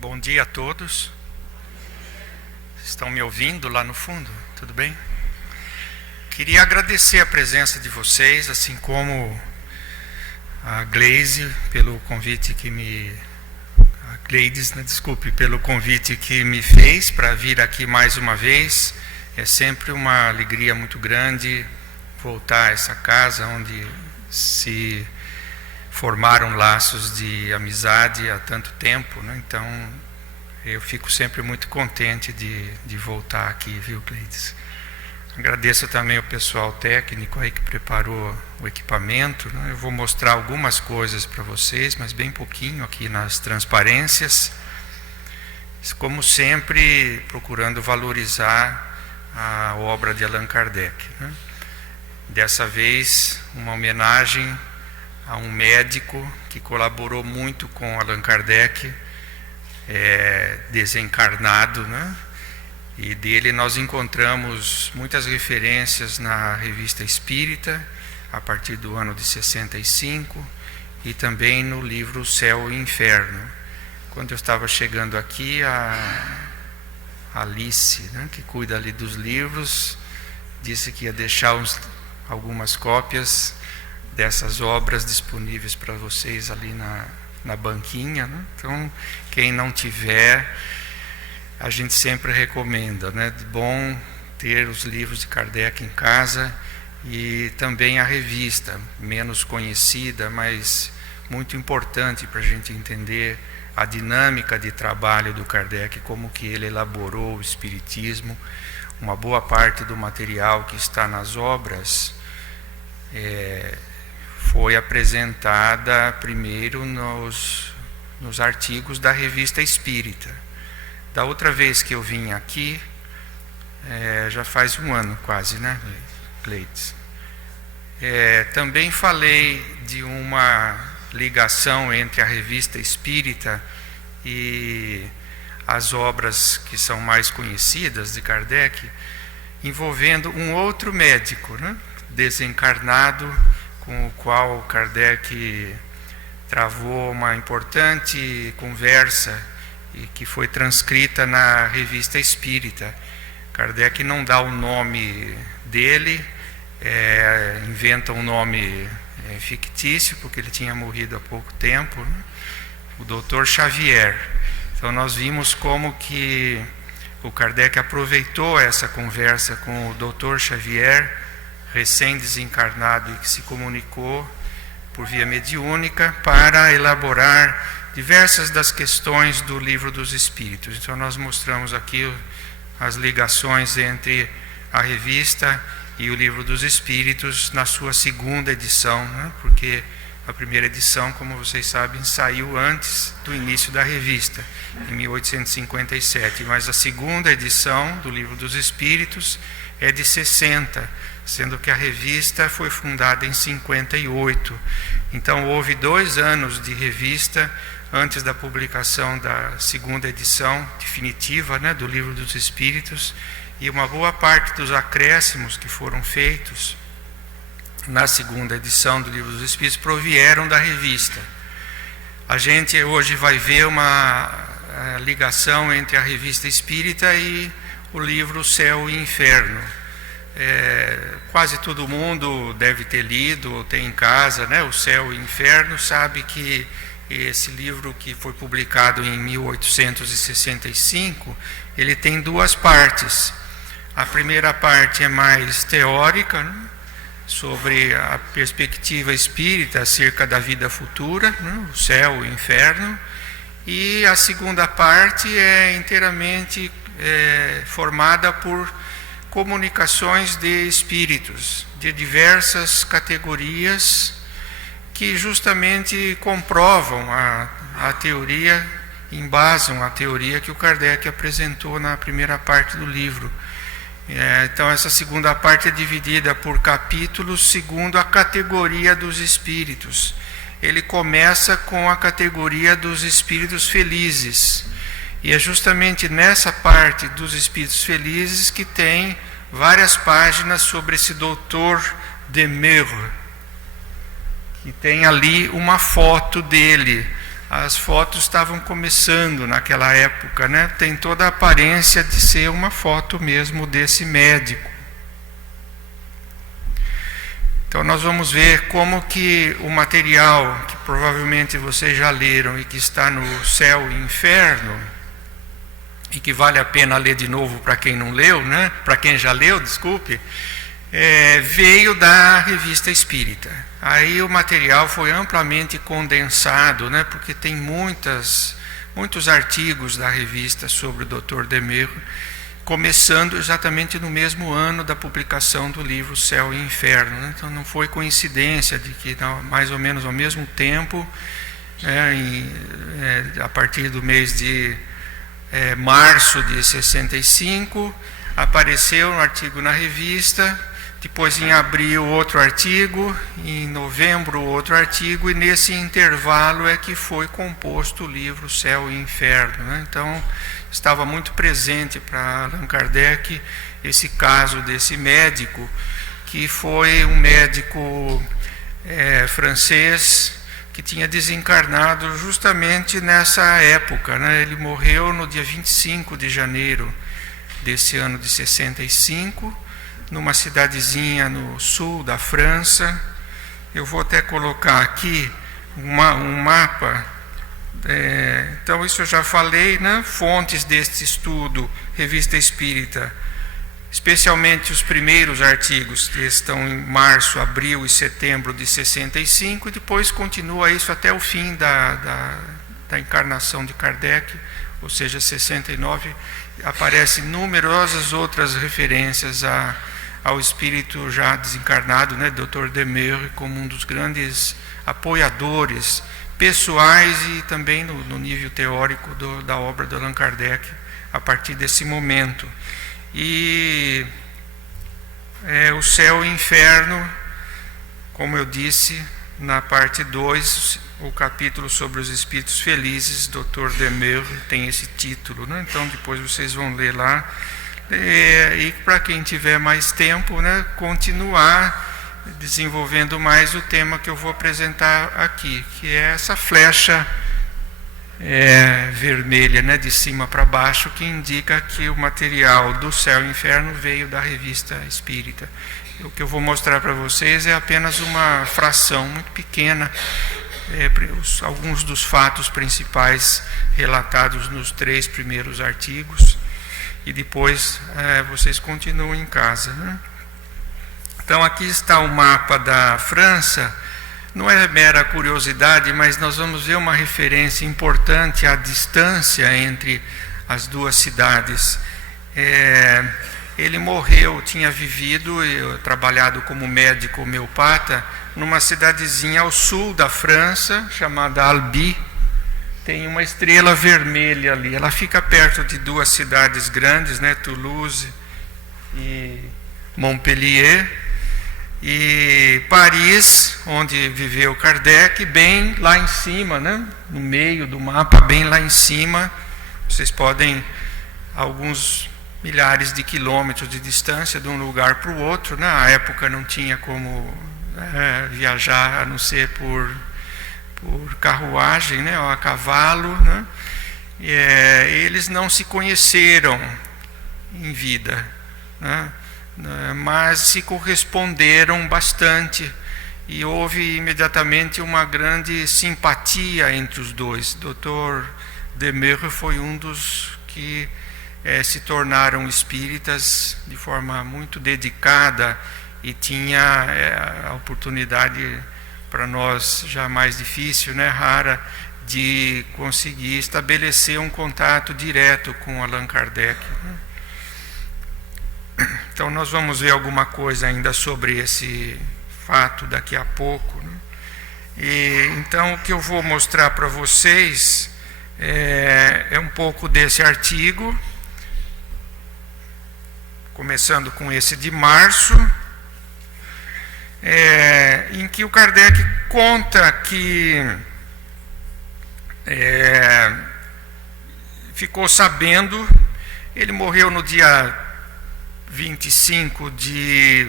Bom dia a todos. Estão me ouvindo lá no fundo? Tudo bem? Queria agradecer a presença de vocês, assim como a Gleise pelo convite que me... pelo convite que me fez para vir aqui mais uma vez. É sempre uma alegria muito grande voltar a essa casa onde se formaram laços de amizade há tanto tempo, né? Então eu fico sempre muito contente de voltar aqui, viu, Gleides? Agradeço também o pessoal técnico aí que preparou o equipamento, né? Eu vou mostrar algumas coisas para vocês, mas bem pouquinho aqui nas transparências. Como sempre, procurando valorizar a obra de Allan Kardec, né? Dessa vez, uma homenagem a um médico que colaborou muito com Allan Kardec, desencarnado, né? E dele nós encontramos muitas referências na Revista Espírita, a partir do ano de 65, e também no livro Céu e Inferno. Quando eu estava chegando aqui, a Alice, né, que cuida ali dos livros, disse que ia deixar algumas cópias dessas obras disponíveis para vocês ali na banquinha, né? Então, quem não tiver, a gente sempre recomenda, né? É bom ter os livros de Kardec em casa e também a revista, menos conhecida, mas muito importante para a gente entender a dinâmica de trabalho do Kardec, como que ele elaborou o Espiritismo. Uma boa parte do material que está nas obras foi apresentada primeiro nos artigos da Revista Espírita. Da outra vez que eu vim aqui, já faz um ano quase, né, Gleides? Também falei de uma ligação entre a Revista Espírita e as obras que são mais conhecidas de Kardec, envolvendo um outro médico, né, desencarnado, com o qual Kardec travou uma importante conversa e que foi transcrita na Revista Espírita. Kardec não dá o nome dele, inventa um nome fictício, porque ele tinha morrido há pouco tempo, né? O Dr. Xavier. Então nós vimos como que o Kardec aproveitou essa conversa com o Dr. Xavier, recém-desencarnado, e que se comunicou por via mediúnica para elaborar diversas das questões do Livro dos Espíritos. Então nós mostramos aqui as ligações entre a revista e o Livro dos Espíritos na sua segunda edição, né? Porque a primeira edição, como vocês sabem, saiu antes do início da revista, em 1857, mas a segunda edição do Livro dos Espíritos é de 60, sendo que a revista foi fundada em 58. Então houve 2 anos de revista antes da publicação da segunda edição definitiva, né, do Livro dos Espíritos, e uma boa parte dos acréscimos que foram feitos na segunda edição do Livro dos Espíritos provieram da revista. A gente hoje vai ver uma ligação entre a Revista Espírita e o livro Céu e Inferno. Quase todo mundo deve ter lido ou tem em casa, né, o Céu e Inferno, sabe que esse livro, que foi publicado em 1865, ele tem 2 partes. A primeira parte é mais teórica, né, sobre a perspectiva espírita acerca da vida futura, né, o céu e o inferno, e a segunda parte é inteiramente formada por comunicações de espíritos de diversas categorias que justamente comprovam a teoria, embasam a teoria que o Kardec apresentou na primeira parte do livro. Então essa segunda parte é dividida por capítulos segundo a categoria dos espíritos. Ele começa com a categoria dos espíritos felizes, e é justamente nessa parte dos espíritos felizes que tem várias páginas sobre esse doutor Demeure, que tem ali uma foto dele as fotos estavam começando naquela época, né? Tem toda a aparência de ser uma foto mesmo desse médico. Então nós vamos ver como que o material que provavelmente vocês já leram e que está no Céu e Inferno, e que vale a pena ler de novo para quem não leu, né? Para quem já leu, desculpe, veio da Revista Espírita. Aí o material foi amplamente condensado, né? Porque tem muitos artigos da revista sobre o Dr. Demereux, começando exatamente no mesmo ano da publicação do livro Céu e Inferno, né? Então não foi coincidência de que mais ou menos ao mesmo tempo, a partir do mês de março de 65, apareceu um artigo na revista, depois em abril outro artigo, em novembro outro artigo, e nesse intervalo é que foi composto o livro Céu e Inferno, né? Então estava muito presente para Allan Kardec esse caso desse médico, que foi um médico francês que tinha desencarnado justamente nessa época, né? Ele morreu no dia 25 de janeiro desse ano de 65, numa cidadezinha no sul da França. Eu vou até colocar aqui um mapa. Então isso eu já falei, né? Fontes deste estudo, Revista Espírita, especialmente os primeiros artigos que estão em março, abril e setembro de 65, e depois continua isso até o fim da encarnação de Kardec, ou seja, 69, aparecem numerosas outras referências ao espírito já desencarnado, né, Dr. Demereux, como um dos grandes apoiadores pessoais e também no nível teórico da obra de Allan Kardec, a partir desse momento. E o Céu e Inferno, como eu disse, na parte 2, o capítulo sobre os espíritos felizes, Dr. Demereux tem esse título, né? Então depois vocês vão ler lá. E para quem tiver mais tempo, né, continuar desenvolvendo mais o tema que eu vou apresentar aqui, que é essa flecha vermelha, né, de cima para baixo, que indica que o material do Céu e Inferno veio da Revista Espírita. O que eu vou mostrar para vocês é apenas uma fração muito pequena, alguns dos fatos principais relatados nos 3 primeiros artigos, e depois vocês continuam em casa, né? Então aqui está o mapa da França. Não é mera curiosidade, mas nós vamos ver uma referência importante à distância entre as duas cidades. Ele morreu, tinha vivido, trabalhado como médico homeopata, numa cidadezinha ao sul da França, chamada Albi. Tem uma estrela vermelha ali. Ela fica perto de 2 cidades grandes, né, Toulouse e Montpellier. E Paris, onde viveu Kardec, bem lá em cima, né? No meio do mapa, bem lá em cima. Vocês podem, alguns milhares de quilômetros de distância de um lugar para o outro, né? Na época não tinha como viajar a não ser por carruagem, né? Ou a cavalo, né? Eles não se conheceram em vida, né? Mas se corresponderam bastante e houve imediatamente uma grande simpatia entre os dois. Dr. Demereux foi um dos que se tornaram espíritas de forma muito dedicada e tinha a oportunidade, para nós já mais difícil, né, rara, de conseguir estabelecer um contato direto com Allan Kardec, né? Então nós vamos ver alguma coisa ainda sobre esse fato daqui a pouco, né? Então o que eu vou mostrar para vocês é um pouco desse artigo, começando com esse de março, em que o Kardec conta que ficou sabendo, ele morreu no dia 25 de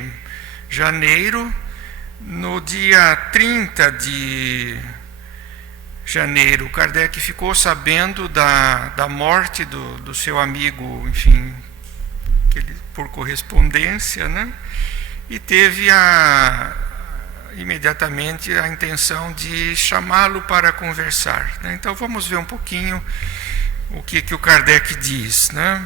janeiro, no dia 30 de janeiro, Kardec ficou sabendo da morte do seu amigo, enfim, por correspondência, né? E teve imediatamente a intenção de chamá-lo para conversar, né? Então vamos ver um pouquinho o que o Kardec diz, né?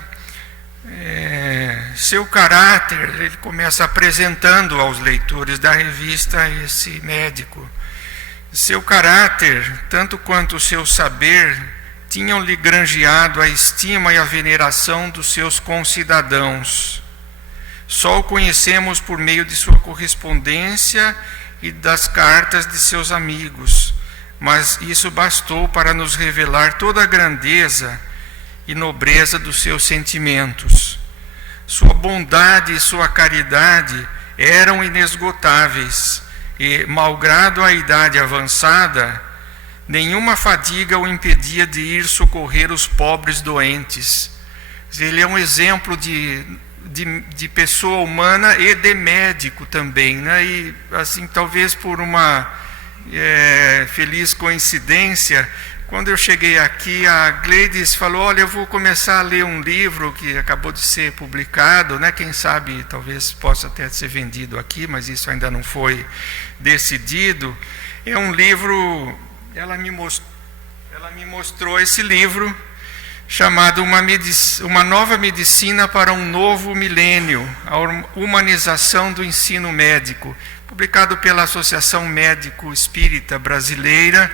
Seu caráter, ele começa apresentando aos leitores da revista esse médico. Seu caráter, tanto quanto o seu saber, tinham-lhe granjeado a estima e a veneração dos seus concidadãos. Só o conhecemos por meio de sua correspondência e das cartas de seus amigos, mas isso bastou para nos revelar toda a grandeza e nobreza dos seus sentimentos. Sua bondade e sua caridade eram inesgotáveis, e, malgrado a idade avançada, nenhuma fadiga o impedia de ir socorrer os pobres doentes. Ele é um exemplo de pessoa humana e de médico também, né? E assim, talvez por uma feliz coincidência, quando eu cheguei aqui, a Gleides falou: olha, eu vou começar a ler um livro que acabou de ser publicado, né? Quem sabe talvez possa até ser vendido aqui, mas isso ainda não foi decidido. É um livro, ela me mostrou esse livro chamado Uma Nova Medicina para um Novo Milênio, a Humanização do Ensino Médico, publicado pela Associação Médico Espírita Brasileira.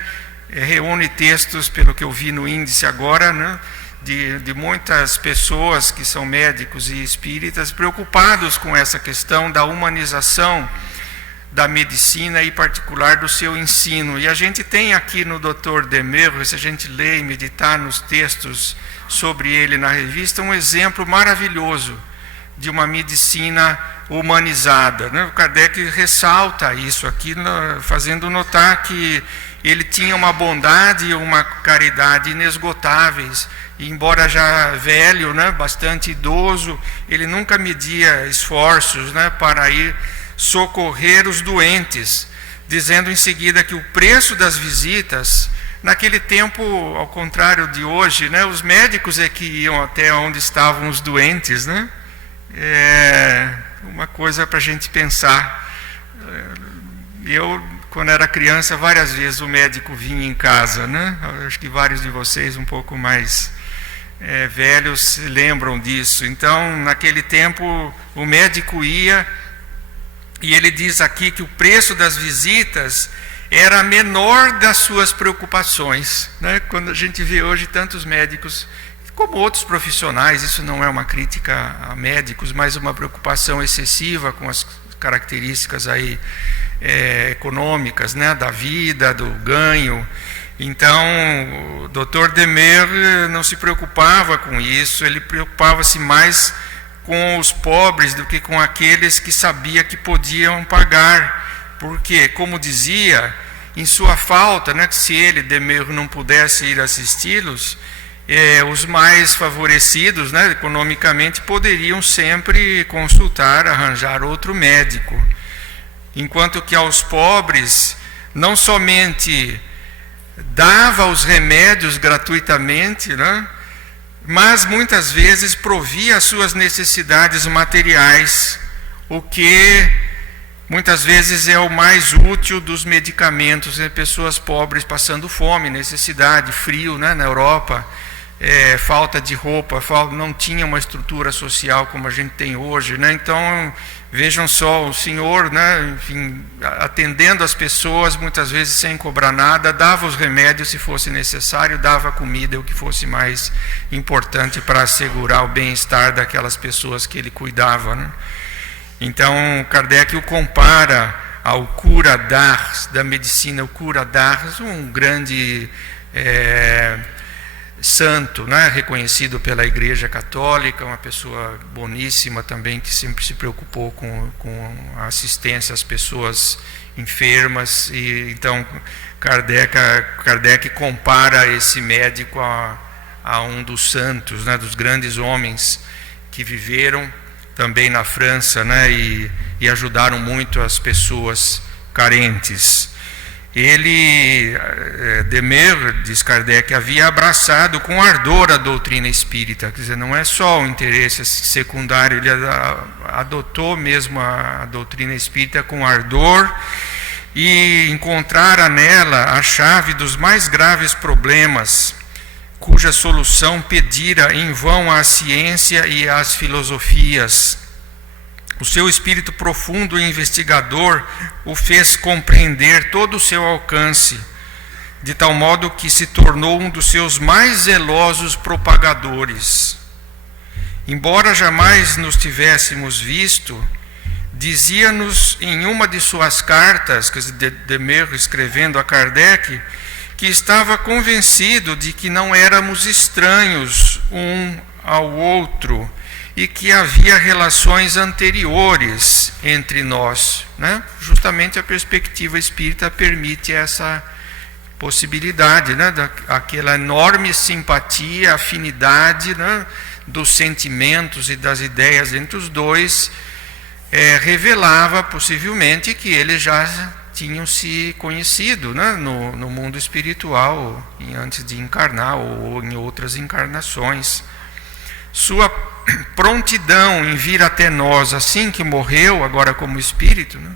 Reúne textos, pelo que eu vi no índice agora, né, de muitas pessoas que são médicos e espíritas preocupados com essa questão da humanização da medicina e, em particular, do seu ensino. E a gente tem aqui no Dr. Demereux, se a gente ler e meditar nos textos sobre ele na revista, um exemplo maravilhoso de uma medicina humanizada, né? O Kardec ressalta isso aqui, fazendo notar que ele tinha uma bondade e uma caridade inesgotáveis, e embora já velho, né, bastante idoso, ele nunca media esforços, né, para ir socorrer os doentes, dizendo em seguida que o preço das visitas, naquele tempo, ao contrário de hoje, né, os médicos é que iam até onde estavam os doentes, né? Uma coisa para a gente pensar. Eu, quando era criança, várias vezes o médico vinha em casa, né? Acho que vários de vocês um pouco mais velhos se lembram disso. Então, naquele tempo, o médico ia, e ele diz aqui que o preço das visitas era a menor das suas preocupações, né? Quando a gente vê hoje tantos médicos, como outros profissionais, isso não é uma crítica a médicos, mas uma preocupação excessiva com as características aí econômicas, né, da vida, do ganho. Então, o Dr. Demereux não se preocupava com isso, ele preocupava-se mais com os pobres do que com aqueles que sabia que podiam pagar, porque, como dizia, em sua falta, né, que se ele, Demereux, não pudesse ir assisti-los, os mais favorecidos, né, economicamente, poderiam sempre consultar, arranjar outro médico, enquanto que aos pobres não somente dava os remédios gratuitamente, né, mas muitas vezes provia as suas necessidades materiais, o que muitas vezes é o mais útil dos medicamentos, né? Pessoas pobres passando fome, necessidade, frio, né, na Europa, falta de roupa, não tinha uma estrutura social como a gente tem hoje, né? Então, vejam só, o senhor, né, enfim, atendendo as pessoas, muitas vezes sem cobrar nada, dava os remédios se fosse necessário, dava a comida, o que fosse mais importante para assegurar o bem-estar daquelas pessoas que ele cuidava, né? Então, Kardec o compara ao cura d'Ars da medicina, o cura d'Ars, um grande santo, né, reconhecido pela Igreja Católica, uma pessoa boníssima também, que sempre se preocupou com a assistência às pessoas enfermas. E então Kardec compara esse médico a um dos santos, né, dos grandes homens que viveram também na França, né, e ajudaram muito as pessoas carentes. Ele, Demer, diz Kardec, havia abraçado com ardor a doutrina espírita. Quer dizer, não é só um interesse secundário, ele adotou mesmo a doutrina espírita com ardor e encontrara nela a chave dos mais graves problemas, cuja solução pedira em vão à ciência e às filosofias. O seu espírito profundo e investigador o fez compreender todo o seu alcance, de tal modo que se tornou um dos seus mais zelosos propagadores. Embora jamais nos tivéssemos visto, dizia-nos em uma de suas cartas, Demer escrevendo a Kardec, que estava convencido de que não éramos estranhos um ao outro, e que havia relações anteriores entre nós, né? Justamente a perspectiva espírita permite essa possibilidade, né? Aquela enorme simpatia, afinidade, né? Dos sentimentos e das ideias entre os dois, revelava possivelmente que eles já tinham se conhecido, né? No mundo espiritual, antes de encarnar ou em outras encarnações. Sua prontidão em vir até nós assim que morreu, agora como espírito, né?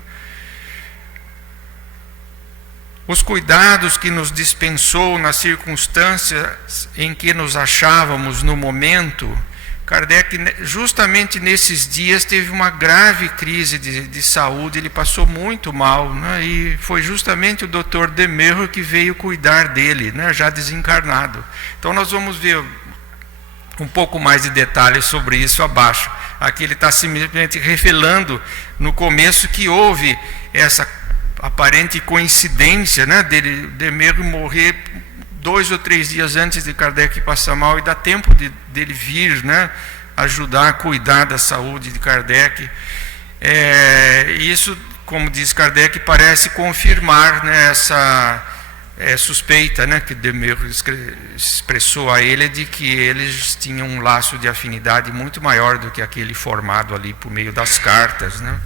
Os cuidados que nos dispensou nas circunstâncias em que nos achávamos no momento. Kardec, justamente nesses dias, teve uma grave crise de saúde, ele passou muito mal, né? E foi justamente o Dr. Demer que veio cuidar dele, né? Já desencarnado. Então nós vamos ver um pouco mais de detalhes sobre isso abaixo. Aqui ele está simplesmente revelando no começo que houve essa aparente coincidência, né, Demer morrer 2 ou 3 dias antes de Kardec passar mal, e dá tempo dele vir, né, ajudar a cuidar da saúde de Kardec. Isso, como diz Kardec, parece confirmar, né, essa suspeita, né, que Demer expressou a ele, de que eles tinham um laço de afinidade muito maior do que aquele formado ali por meio das cartas, né?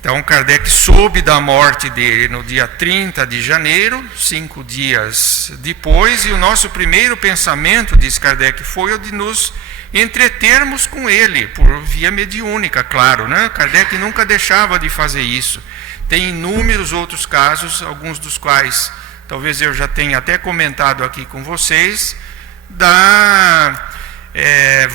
Então Kardec soube da morte dele no dia 30 de janeiro, 5 dias depois, e o nosso primeiro pensamento, diz Kardec, foi o de nos entretermos com ele, por via mediúnica, claro, né? Kardec nunca deixava de fazer isso. Tem inúmeros outros casos, alguns dos quais talvez eu já tenha até comentado aqui com vocês, da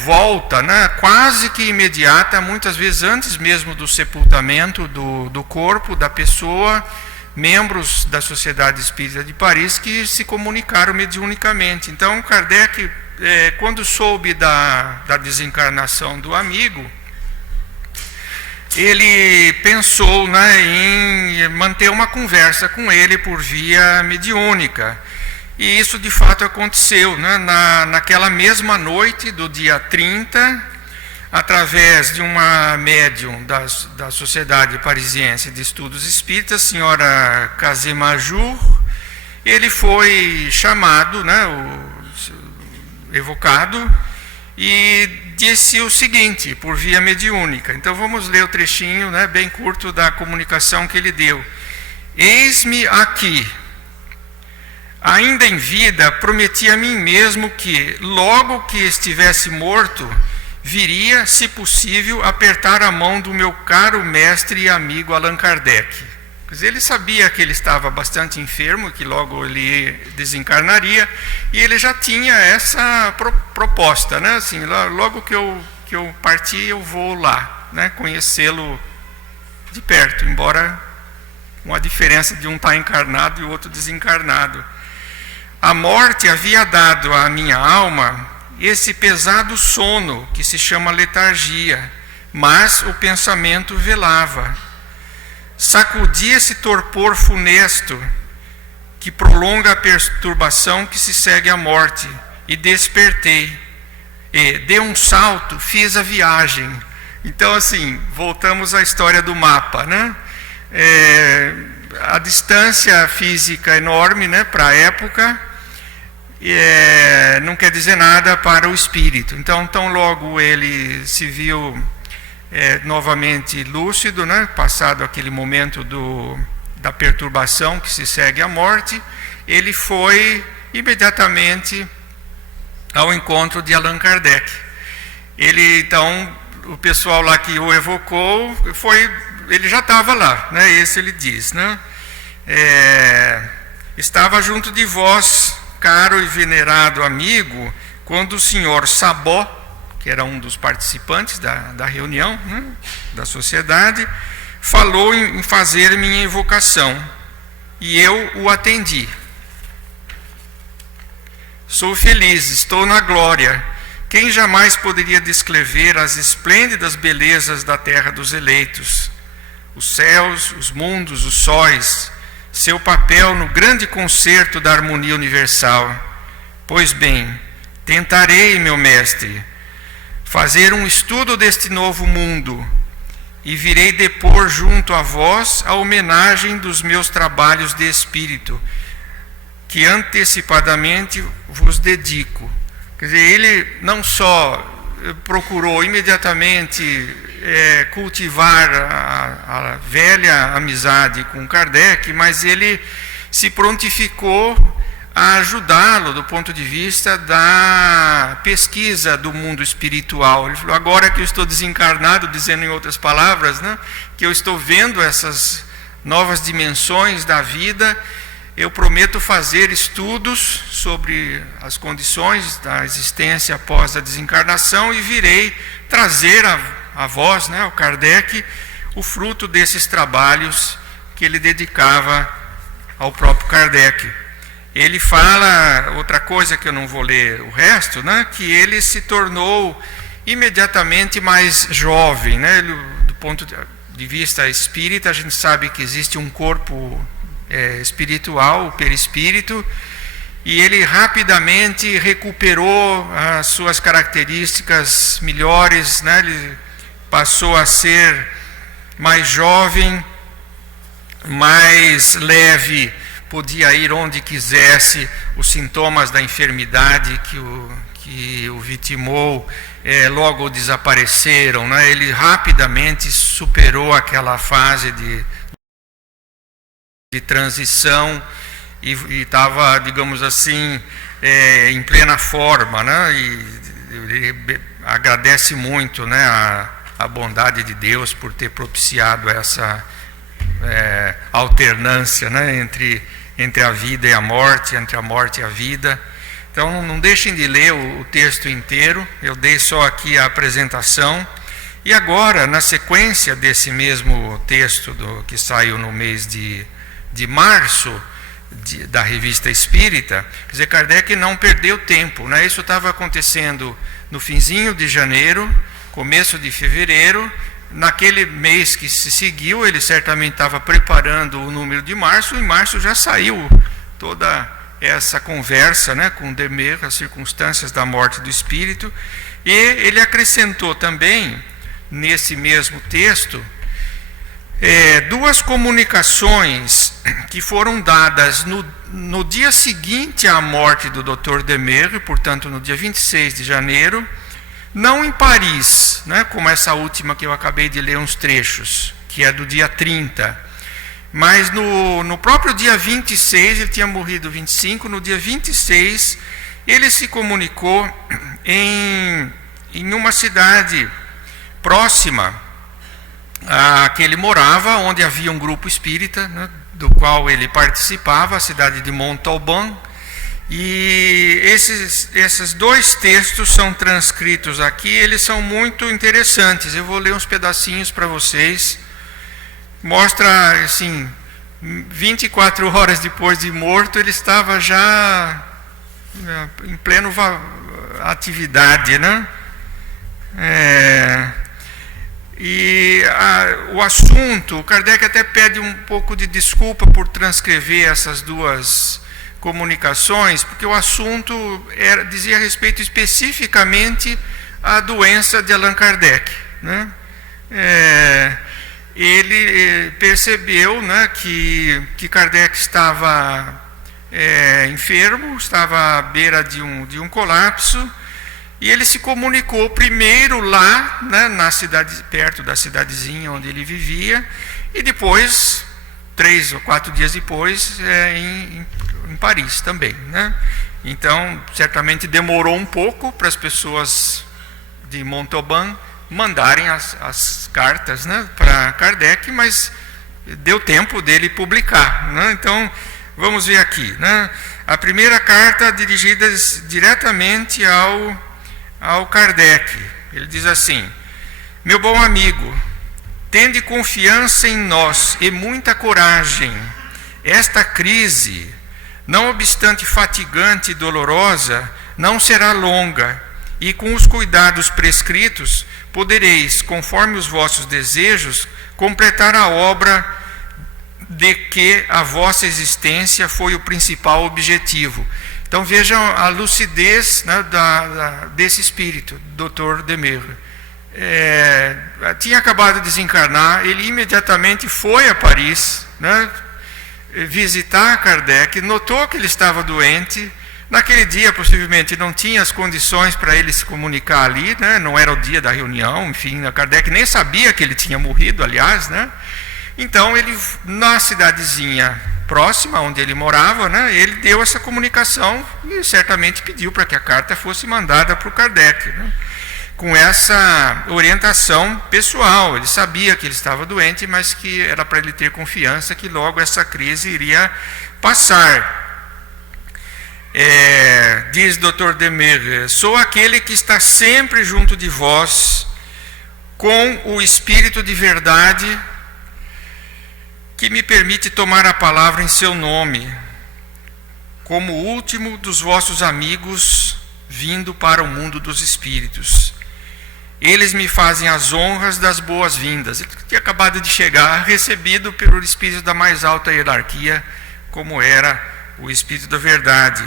volta, né, quase que imediata, muitas vezes antes mesmo do sepultamento do corpo da pessoa, membros da Sociedade Espírita de Paris que se comunicaram mediunicamente. Então Kardec, quando soube da desencarnação do amigo, ele pensou, né, em manter uma conversa com ele por via mediúnica. E isso de fato aconteceu, né, naquela mesma noite do dia 30, através de uma médium da Sociedade Parisiense de Estudos Espíritas, a senhora Casemajur. Ele foi chamado, né, evocado, e disse o seguinte, por via mediúnica. Então vamos ler o trechinho, né, bem curto da comunicação que ele deu. Eis-me aqui. Ainda em vida, prometi a mim mesmo que, logo que estivesse morto, viria, se possível, apertar a mão do meu caro mestre e amigo Allan Kardec. Quer dizer, ele sabia que ele estava bastante enfermo, que logo ele desencarnaria, e ele já tinha essa proposta, né? Assim, logo que eu partir, eu vou lá, né? Conhecê-lo de perto, embora com a diferença de um estar encarnado e o outro desencarnado. A morte havia dado à minha alma esse pesado sono que se chama letargia, mas o pensamento velava. Sacudi esse torpor funesto que prolonga a perturbação que se segue à morte, e despertei. E dei um salto, fiz a viagem. Então, assim, voltamos à história do mapa, né? A distância física enorme, né, para a época, não quer dizer nada para o espírito. Então, tão logo ele se viu novamente lúcido, né, passado aquele momento da perturbação que se segue à morte, ele foi imediatamente ao encontro de Allan Kardec. Ele, então, o pessoal lá que o evocou, ele já estava lá, né? Esse ele diz, né? Estava junto de vós, caro e venerado amigo, quando o senhor Sabó, que era um dos participantes da reunião, né, da sociedade, falou em fazer minha invocação, e eu o atendi. Sou feliz, estou na glória. Quem jamais poderia descrever as esplêndidas belezas da terra dos eleitos, os céus, os mundos, os sóis, seu papel no grande concerto da harmonia universal? Pois bem, tentarei, meu mestre, fazer um estudo deste novo mundo, e virei depor junto a vós a homenagem dos meus trabalhos de espírito, que antecipadamente vos dedico. Quer dizer, ele não só procurou imediatamente cultivar a velha amizade com Kardec, mas ele se prontificou a ajudá-lo do ponto de vista da pesquisa do mundo espiritual. Ele falou: agora que eu estou desencarnado, dizendo em outras palavras, né, que eu estou vendo essas novas dimensões da vida, eu prometo fazer estudos sobre as condições da existência após a desencarnação e virei trazer a vós, né, ao Kardec, o fruto desses trabalhos que ele dedicava ao próprio Kardec. Ele fala, outra coisa que eu não vou ler o resto, né, que ele se tornou imediatamente mais jovem, né? Do ponto de vista espírita, a gente sabe que existe um corpo espiritual, o perispírito, e ele rapidamente recuperou as suas características melhores, né? Ele passou a ser mais jovem, mais leve, podia ir onde quisesse. Os sintomas da enfermidade que o vitimou logo desapareceram, né? Ele rapidamente superou aquela fase de transição e estava, digamos assim, em plena forma, né? E ele agradece muito, né, a bondade de Deus por ter propiciado essa alternância, né, entre a vida e a morte, entre a morte e a vida. Então não deixem de ler o texto inteiro, eu dei só aqui a apresentação. E agora, na sequência desse mesmo texto que saiu no mês de março, da Revista Espírita, quer dizer, Kardec não perdeu tempo, né? Isso estava acontecendo no finzinho de janeiro, começo de fevereiro. Naquele mês que se seguiu, ele certamente estava preparando o número de março. Em março já saiu toda essa conversa, né, com Demer, as circunstâncias da morte do espírito. E ele acrescentou também, nesse mesmo texto, duas comunicações que foram dadas no dia seguinte à morte do Dr. Demer, portanto no dia 26 de janeiro, não em Paris, né, como essa última que eu acabei de ler uns trechos, que é do dia 30, mas no próprio dia 26, ele tinha morrido 25, no dia 26, ele se comunicou em uma cidade próxima a que ele morava, onde havia um grupo espírita, né, do qual ele participava, a cidade de Montauban. E esses dois textos são transcritos aqui, eles são muito interessantes. Eu vou ler uns pedacinhos para vocês. Mostra, assim, 24 horas depois de morto, ele estava já em plena atividade, né? O assunto, o Kardec até pede um pouco de desculpa por transcrever essas duas comunicações, porque o assunto dizia respeito especificamente à doença de Allan Kardec, né? Ele percebeu, né, que Kardec estava enfermo, estava à beira de um colapso, e ele se comunicou primeiro lá, né, na cidade, perto da cidadezinha onde ele vivia, e depois 3 ou 4 dias depois em Paris também, né? Então, certamente demorou um pouco para as pessoas de Montauban mandarem as cartas, né, para Kardec, mas deu tempo dele publicar, né? Então, vamos ver aqui, né? A primeira carta dirigida diretamente ao Kardec. Ele diz assim: meu bom amigo, tende confiança em nós e muita coragem. Esta crise, não obstante fatigante e dolorosa, não será longa, e com os cuidados prescritos, podereis, conforme os vossos desejos, completar a obra de que a vossa existência foi o principal objetivo. Então vejam a lucidez, né, desse espírito, Dr. Demerre. Tinha acabado de desencarnar, ele imediatamente foi a Paris, né, visitar Kardec, notou que ele estava doente. Naquele dia, possivelmente, não tinha as condições para ele se comunicar ali, né? Não era o dia da reunião, enfim, a Kardec nem sabia que ele tinha morrido, aliás, né? Então, ele, na cidadezinha próxima, onde ele morava, né, ele deu essa comunicação e certamente pediu para que a carta fosse mandada para o Kardec, né? Com essa orientação pessoal. Ele sabia que ele estava doente, mas que era para ele ter confiança que logo essa crise iria passar. Diz Dr. Demerre: sou aquele que está sempre junto de vós, com o Espírito de verdade, que me permite tomar a palavra em seu nome, como o último dos vossos amigos, vindo para o mundo dos espíritos. Eles me fazem as honras das boas-vindas. Ele tinha acabado de chegar, recebido pelo Espírito da mais alta hierarquia, como era o Espírito da verdade.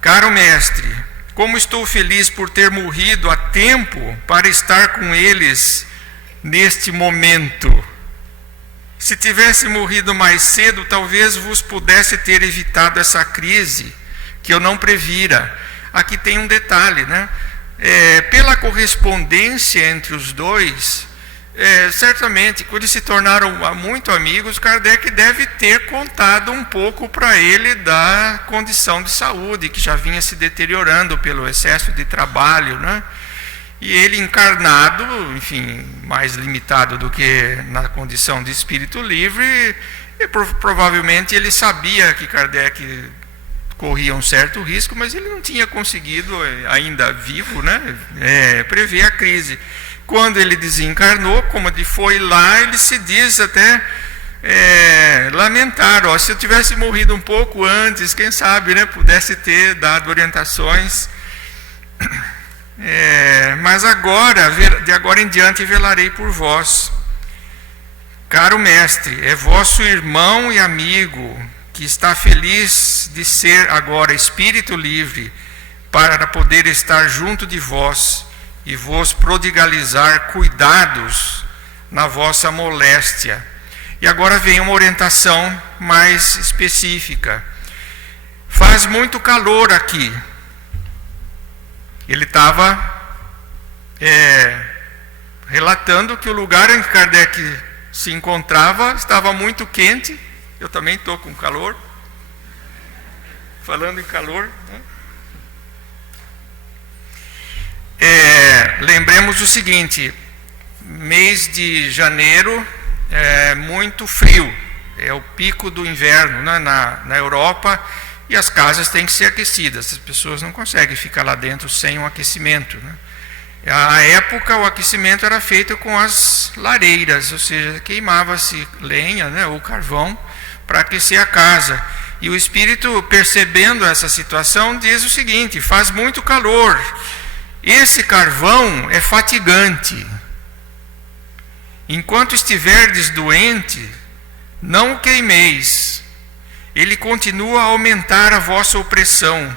Caro mestre, como estou feliz por ter morrido a tempo para estar com eles neste momento. Se tivesse morrido mais cedo, talvez vos pudesse ter evitado essa crise que eu não previra. Aqui tem um detalhe, né? Pela correspondência entre os dois, certamente, quando eles se tornaram muito amigos, Kardec deve ter contado um pouco para ele da condição de saúde, que já vinha se deteriorando pelo excesso de trabalho, né? E ele encarnado, enfim, mais limitado do que na condição de espírito livre, provavelmente ele sabia que Kardec corria um certo risco, mas ele não tinha conseguido, ainda vivo, né, prever a crise. Quando ele desencarnou, como ele foi lá, ele se diz até lamentar: se eu tivesse morrido um pouco antes, quem sabe, né, pudesse ter dado orientações. Mas agora, de agora em diante, velarei por vós. Caro mestre, é vosso irmão e amigo, que está feliz de ser agora espírito livre, para poder estar junto de vós e vos prodigalizar cuidados na vossa moléstia. E agora vem uma orientação mais específica. Faz muito calor aqui. Ele estava relatando que o lugar em que Kardec se encontrava estava muito quente. Eu também estou com calor. Falando em calor, né? Lembremos o seguinte: mês de janeiro é muito frio, é o pico do inverno, né, na Europa, e as casas têm que ser aquecidas. As pessoas não conseguem ficar lá dentro sem um aquecimento, né? À época, o aquecimento era feito com as lareiras, ou seja, queimava-se lenha, né, ou carvão para aquecer a casa. E o espírito, percebendo essa situação, diz o seguinte: faz muito calor, esse carvão é fatigante. Enquanto estiverdes doente, não o queimeis. Ele continua a aumentar a vossa opressão.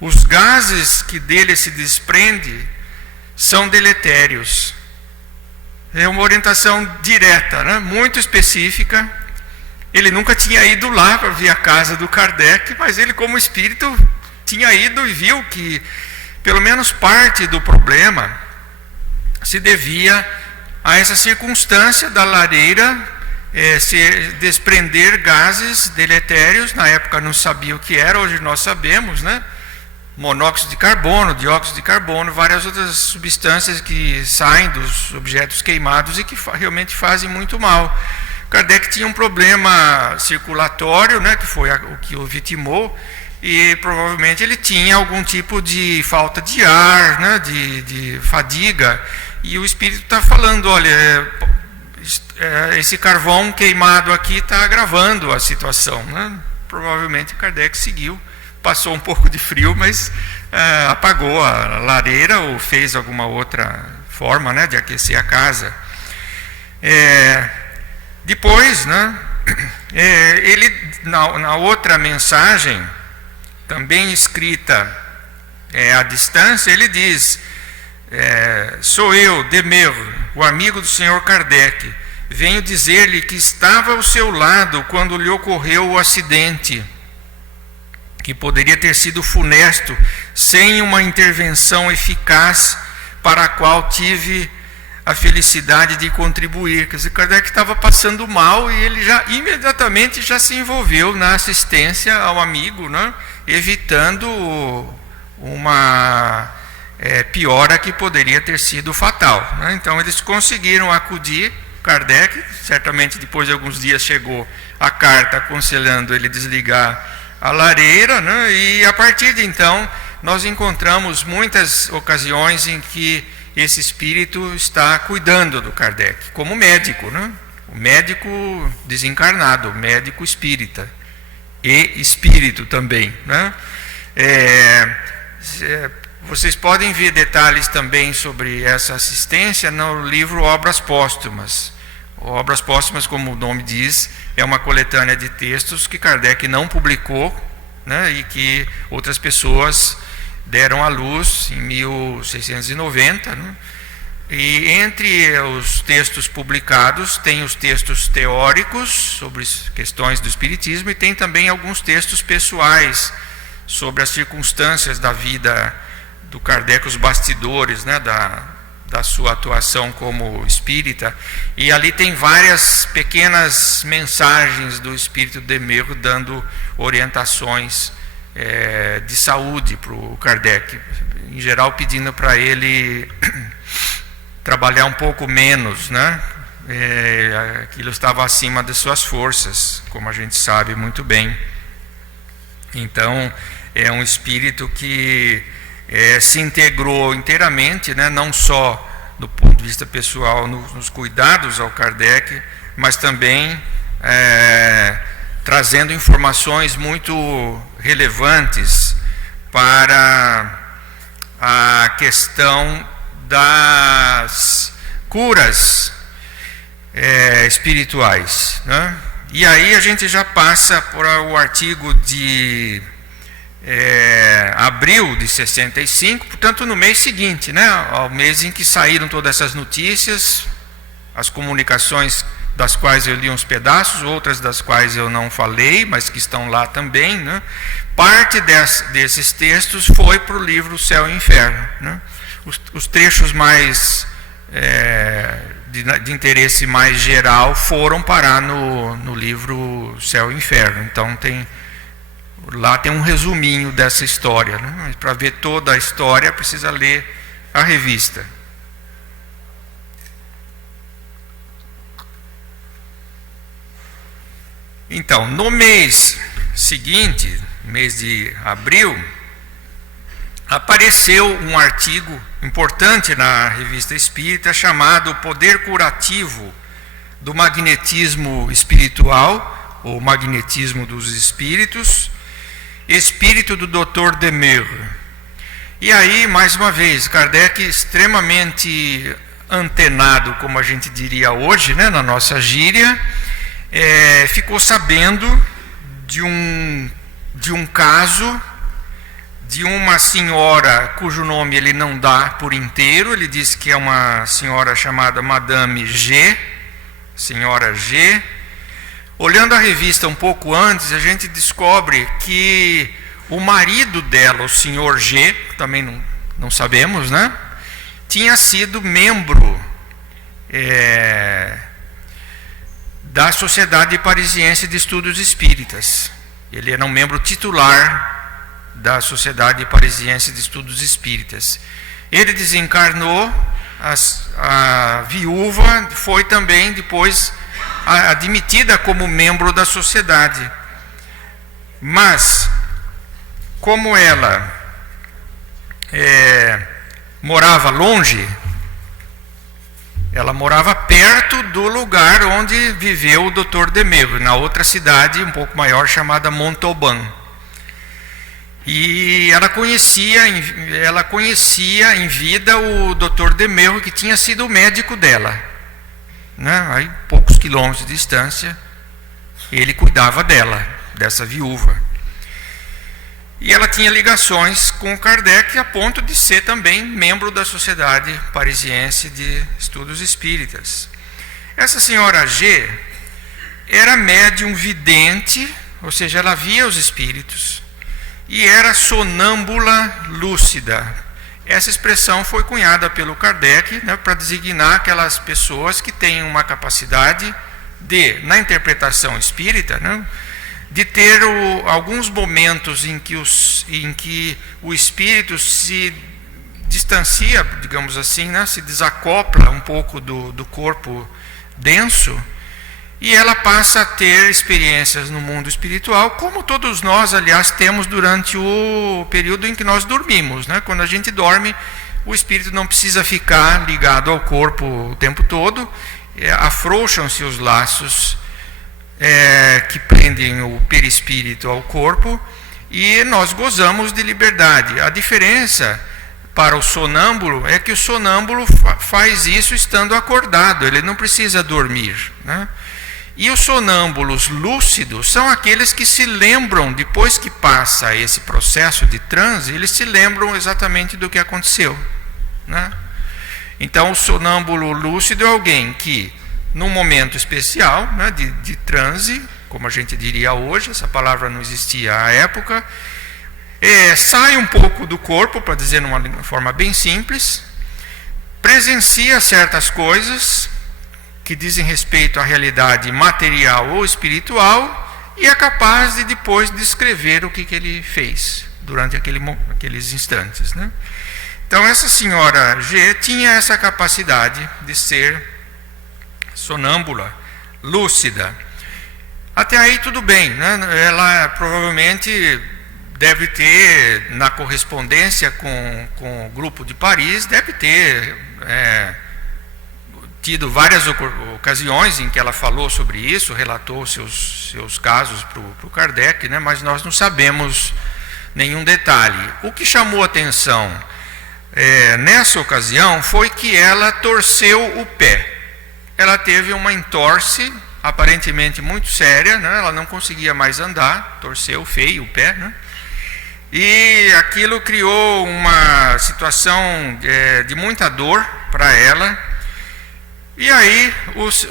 Os gases que dele se desprendem são deletérios. É uma orientação direta, né? Muito específica. Ele nunca tinha ido lá para ver a casa do Kardec, mas ele, como espírito, tinha ido e viu que pelo menos parte do problema se devia a essa circunstância da lareira se desprender gases deletérios. Na época não sabia o que era, hoje nós sabemos, né? Monóxido de carbono, dióxido de carbono, várias outras substâncias que saem dos objetos queimados e que realmente fazem muito mal. Kardec tinha um problema circulatório, né, que foi o que o vitimou, e provavelmente ele tinha algum tipo de falta de ar, né, de fadiga, e o espírito está falando, olha, esse carvão queimado aqui está agravando a situação, né? Provavelmente Kardec seguiu, passou um pouco de frio, mas apagou a lareira ou fez alguma outra forma, né, de aquecer a casa. Depois, né, ele, na outra mensagem, também escrita à distância, ele diz: sou eu, Demerle, o amigo do senhor Kardec, venho dizer-lhe que estava ao seu lado quando lhe ocorreu o acidente, que poderia ter sido funesto sem uma intervenção eficaz para a qual tive a felicidade de contribuir. Quer dizer, Kardec estava passando mal e ele já imediatamente já se envolveu na assistência ao amigo, né? Evitando uma piora que poderia ter sido fatal, né? Então eles conseguiram acudir Kardec. Certamente depois de alguns dias chegou a carta aconselhando ele desligar a lareira, né? E a partir de então nós encontramos muitas ocasiões em que esse espírito está cuidando do Kardec, como médico, né? O médico desencarnado, o médico espírita e espírito também, né? Vocês podem ver detalhes também sobre essa assistência no livro Obras Póstumas. Obras Póstumas, como o nome diz, é uma coletânea de textos que Kardec não publicou, né, e que outras pessoas deram à luz em 1690, né? E entre os textos publicados tem os textos teóricos sobre questões do espiritismo e tem também alguns textos pessoais sobre as circunstâncias da vida do Kardec, os bastidores, né, da sua atuação como espírita, e ali tem várias pequenas mensagens do espírito Demerle dando orientações de saúde para o Kardec, em geral pedindo para ele trabalhar um pouco menos, né? Aquilo estava acima das suas forças, como a gente sabe muito bem. Então é um espírito que se integrou inteiramente, né, não só do ponto de vista pessoal nos cuidados ao Kardec, mas também trazendo informações muito relevantes para a questão das curas espirituais, né? E aí a gente já passa para o artigo de abril de 65, portanto no mês seguinte, né, ao mês em que saíram todas essas notícias, as comunicações das quais eu li uns pedaços, outras das quais eu não falei, mas que estão lá também, né? Parte desses textos foi para o livro Céu e Inferno, né? Os trechos mais de interesse mais geral foram parar no livro Céu e Inferno. Então lá tem um resuminho dessa história, né? Mas para ver toda a história precisa ler a revista. Então, no mês seguinte, mês de abril, apareceu um artigo importante na Revista Espírita chamado Poder Curativo do Magnetismo Espiritual, ou Magnetismo dos Espíritos, Espírito do Dr. Demerle. E aí, mais uma vez, Kardec, extremamente antenado, como a gente diria hoje, né, na nossa gíria, ficou sabendo de um caso de uma senhora cujo nome ele não dá por inteiro. Ele diz que é uma senhora chamada Madame G, senhora G. Olhando a revista um pouco antes, a gente descobre que o marido dela, o senhor G, que também não sabemos, né, tinha sido membro da Sociedade Parisiense de Estudos Espíritas. Ele era um membro titular da Sociedade Parisiense de Estudos Espíritas. Ele desencarnou, a viúva foi também depois admitida como membro da sociedade. Mas, como ela morava longe, ela morava perto do lugar onde viveu o Dr. Demereux, na outra cidade um pouco maior chamada Montauban. E ela conhecia em vida o Dr. Demereux, que tinha sido o médico dela, né? Aí, poucos quilômetros de distância, ele cuidava dela, dessa viúva. E ela tinha ligações com Kardec a ponto de ser também membro da Sociedade Parisiense de Estudos Espíritas. Essa senhora G era médium vidente, ou seja, ela via os espíritos, e era sonâmbula lúcida. Essa expressão foi cunhada pelo Kardec, né, para designar aquelas pessoas que têm uma capacidade de, na interpretação espírita, né, de ter alguns momentos em que o espírito se distancia, digamos assim, né, se desacopla um pouco do corpo denso, e ela passa a ter experiências no mundo espiritual, como todos nós, aliás, temos durante o período em que nós dormimos, né? Quando a gente dorme, o espírito não precisa ficar ligado ao corpo o tempo todo, afrouxam-se os laços que prendem o perispírito ao corpo, e nós gozamos de liberdade. A diferença para o sonâmbulo é que o sonâmbulo faz isso estando acordado, ele não precisa dormir, né? E os sonâmbulos lúcidos são aqueles que se lembram, depois que passa esse processo de transe, eles se lembram exatamente do que aconteceu, né? Então, o sonâmbulo lúcido é alguém que, num momento especial, né, de transe, como a gente diria hoje, essa palavra não existia à época, sai um pouco do corpo, para dizer de uma forma bem simples, presencia certas coisas que dizem respeito à realidade material ou espiritual, e é capaz de depois descrever o que ele fez durante aqueles instantes, né? Então, essa senhora G tinha essa capacidade de ser sonâmbula, lúcida. Até aí tudo bem, né? Ela provavelmente deve ter, na correspondência com o grupo de Paris, deve ter tido várias ocasiões em que ela falou sobre isso, relatou seus casos para o Kardec, né? Mas nós não sabemos nenhum detalhe. O que chamou a atenção nessa ocasião foi que ela torceu o pé. Ela teve uma entorse aparentemente muito séria, né? Ela não conseguia mais andar, torceu feio o pé, né? E aquilo criou uma situação de muita dor para ela. E aí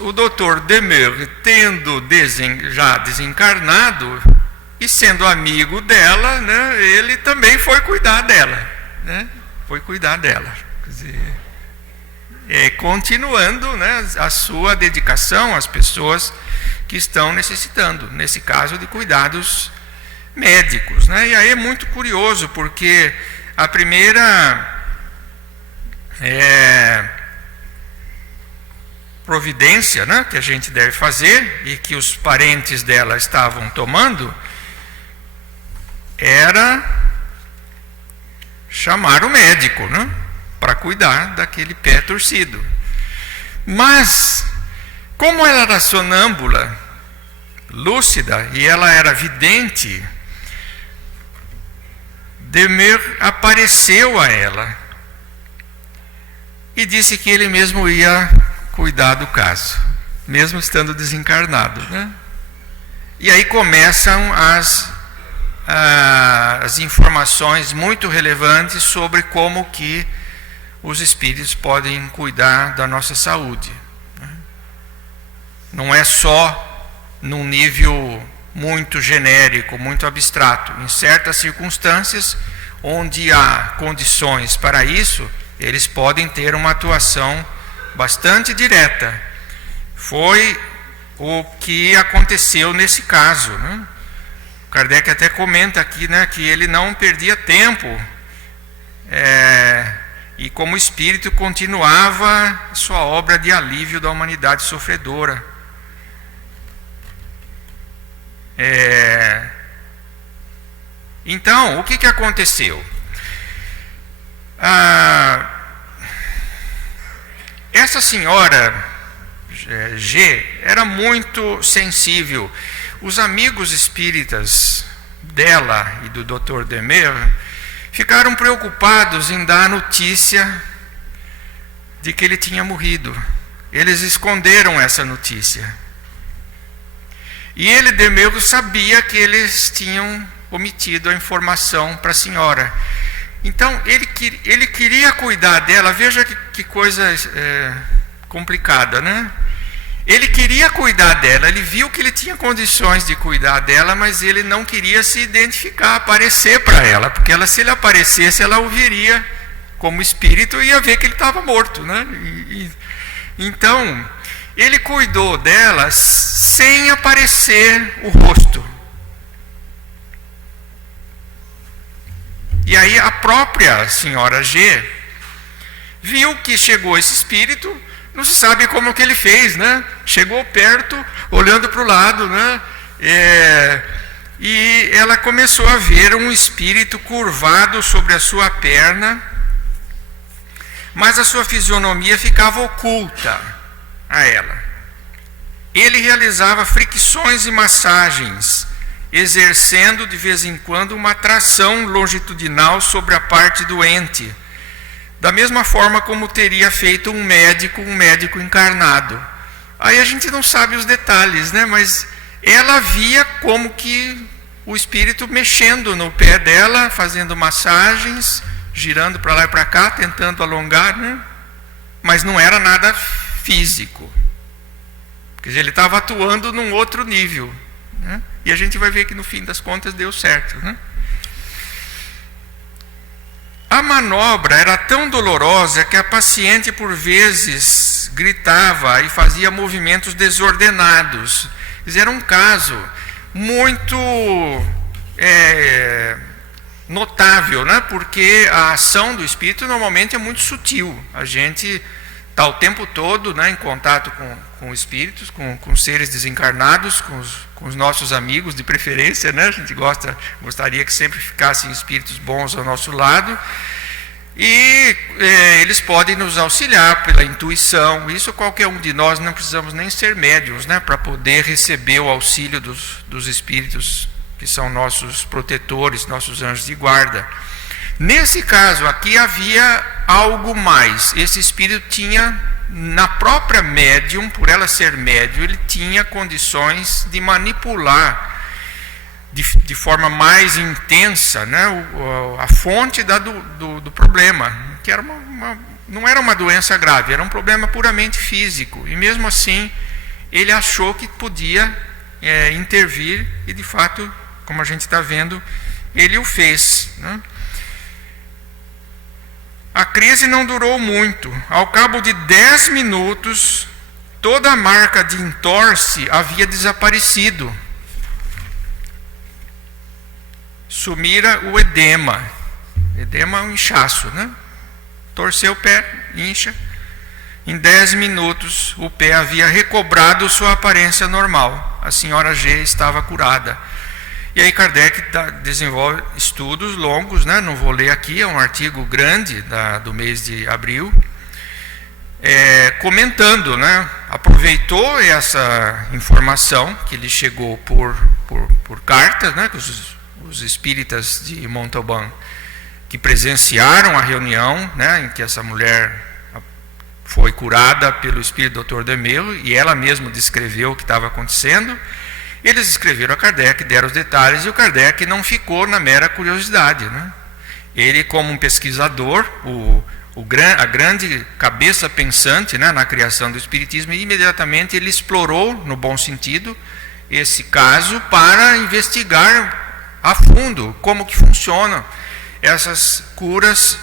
o Dr. Demereux, tendo já desencarnado e sendo amigo dela, né, ele também foi cuidar dela, né? Foi cuidar dela. Quer dizer, continuando, né, a sua dedicação às pessoas que estão necessitando, nesse caso de cuidados médicos, né? E aí é muito curioso, porque a primeira providência, né, que a gente deve fazer, e que os parentes dela estavam tomando, era chamar o médico, né, para cuidar daquele pé torcido. Mas, como ela era sonâmbula, lúcida, e ela era vidente, Demereux apareceu a ela e disse que ele mesmo ia cuidar do caso, mesmo estando desencarnado, né? E aí começam as informações muito relevantes sobre como que os espíritos podem cuidar da nossa saúde, né? Não é só num nível muito genérico, muito abstrato. Em certas circunstâncias, onde há condições para isso, eles podem ter uma atuação bastante direta. Foi o que aconteceu nesse caso, né? Kardec até comenta aqui, né, que ele não perdia tempo, e como espírito continuava sua obra de alívio da humanidade sofredora. Então, o que aconteceu? Essa senhora G era muito sensível. Os amigos espíritas dela e do Dr. Demer ficaram preocupados em dar a notícia de que ele tinha morrido. Eles esconderam essa notícia. E ele, Demer, sabia que eles tinham omitido a informação para a senhora. Então, ele queria cuidar dela. Veja que coisa complicada, né? Ele queria cuidar dela, ele viu que ele tinha condições de cuidar dela, mas ele não queria se identificar, aparecer para ela, porque se ele aparecesse, ela o viria como espírito e ia ver que ele estava morto, né? Então, ele cuidou dela sem aparecer o rosto. E aí a própria senhora G viu que chegou esse espírito. Não se sabe como que ele fez, né? Chegou perto, olhando para o lado, né? E ela começou a ver um espírito curvado sobre a sua perna, mas a sua fisionomia ficava oculta a ela. Ele realizava fricções e massagens, exercendo de vez em quando uma tração longitudinal sobre a parte doente, da mesma forma como teria feito um médico encarnado. Aí a gente não sabe os detalhes, né? Mas ela via como que o espírito mexendo no pé dela, fazendo massagens, girando para lá e para cá, tentando alongar, né? Mas não era nada físico. Quer dizer, ele estava atuando num outro nível, né? E a gente vai ver que no fim das contas deu certo, né? A manobra era tão dolorosa que a paciente por vezes gritava e fazia movimentos desordenados. Era um caso muito notável, né? Porque a ação do espírito normalmente é muito sutil. A gente está o tempo todo, né, em contato com espíritos, com seres desencarnados, com os nossos amigos de preferência, né? A gente gostaria que sempre ficassem espíritos bons ao nosso lado. E eles podem nos auxiliar pela intuição. Isso qualquer um de nós, não precisamos nem ser médiuns, né, para poder receber o auxílio dos espíritos que são nossos protetores, nossos anjos de guarda. Nesse caso aqui havia algo mais. Esse espírito tinha, na própria médium, por ela ser médium, ele tinha condições de manipular de forma mais intensa, né, a fonte do problema, que era não era uma doença grave, era um problema puramente físico. E mesmo assim, ele achou que podia intervir, e de fato, como a gente está vendo, ele o fez, né? A crise não durou muito. Ao cabo de 10 minutos, toda a marca de entorse havia desaparecido. Sumira o edema. Edema é um inchaço, né? Torceu o pé, incha. Em 10 minutos, o pé havia recobrado sua aparência normal. A senhora G estava curada. E aí Kardec desenvolve estudos longos, né? Não vou ler aqui, é um artigo grande do mês de abril, comentando, né? Aproveitou essa informação que lhe chegou por cartas, né? Os espíritas de Montauban que presenciaram a reunião, né, em que essa mulher foi curada pelo espírito Dr. Demelo, e ela mesma descreveu o que estava acontecendo. Eles escreveram a Kardec, deram os detalhes, e o Kardec não ficou na mera curiosidade, né? Ele, como um pesquisador, a grande cabeça pensante, né, na criação do Espiritismo, imediatamente ele explorou, no bom sentido, esse caso para investigar a fundo como que funcionam essas curas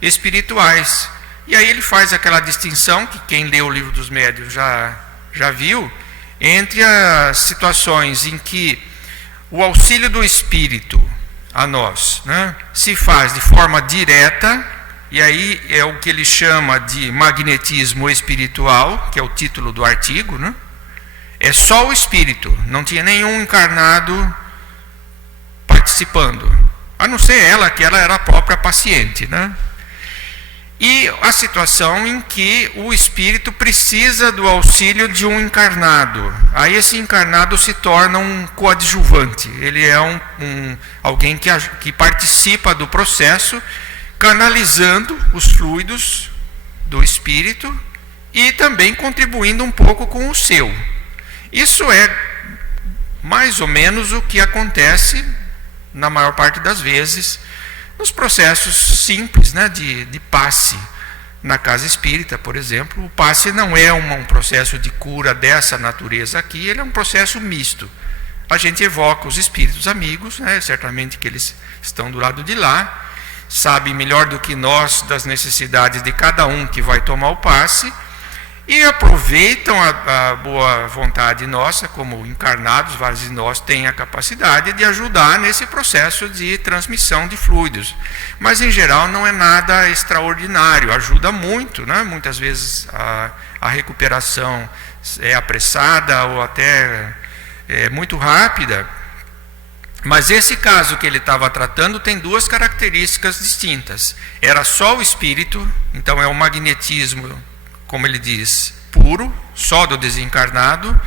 espirituais. E aí ele faz aquela distinção que quem lê o Livro dos Médiuns já viu, entre as situações em que o auxílio do Espírito a nós, né, se faz de forma direta, e aí é o que ele chama de magnetismo espiritual, que é o título do artigo, né? É só o Espírito, não tinha nenhum encarnado participando, a não ser ela, que ela era a própria paciente, né? E a situação em que o Espírito precisa do auxílio de um encarnado. Aí esse encarnado se torna um coadjuvante. Ele é alguém que participa do processo, canalizando os fluidos do Espírito e também contribuindo um pouco com o seu. Isso é mais ou menos o que acontece, na maior parte das vezes, nos processos simples, né, de passe na casa espírita, por exemplo. O passe não é um processo de cura dessa natureza aqui, ele é um processo misto. A gente evoca os espíritos amigos, né, certamente que eles estão do lado de lá, sabem melhor do que nós das necessidades de cada um que vai tomar o passe, e aproveitam a boa vontade nossa, como encarnados, vários de nós têm a capacidade de ajudar nesse processo de transmissão de fluidos. Mas, em geral, não é nada extraordinário, ajuda muito, né? Muitas vezes a recuperação é apressada ou até muito rápida. Mas esse caso que ele estava tratando tem duas características distintas. Era só o espírito, então é o magnetismo, como ele diz, puro, só do desencarnado,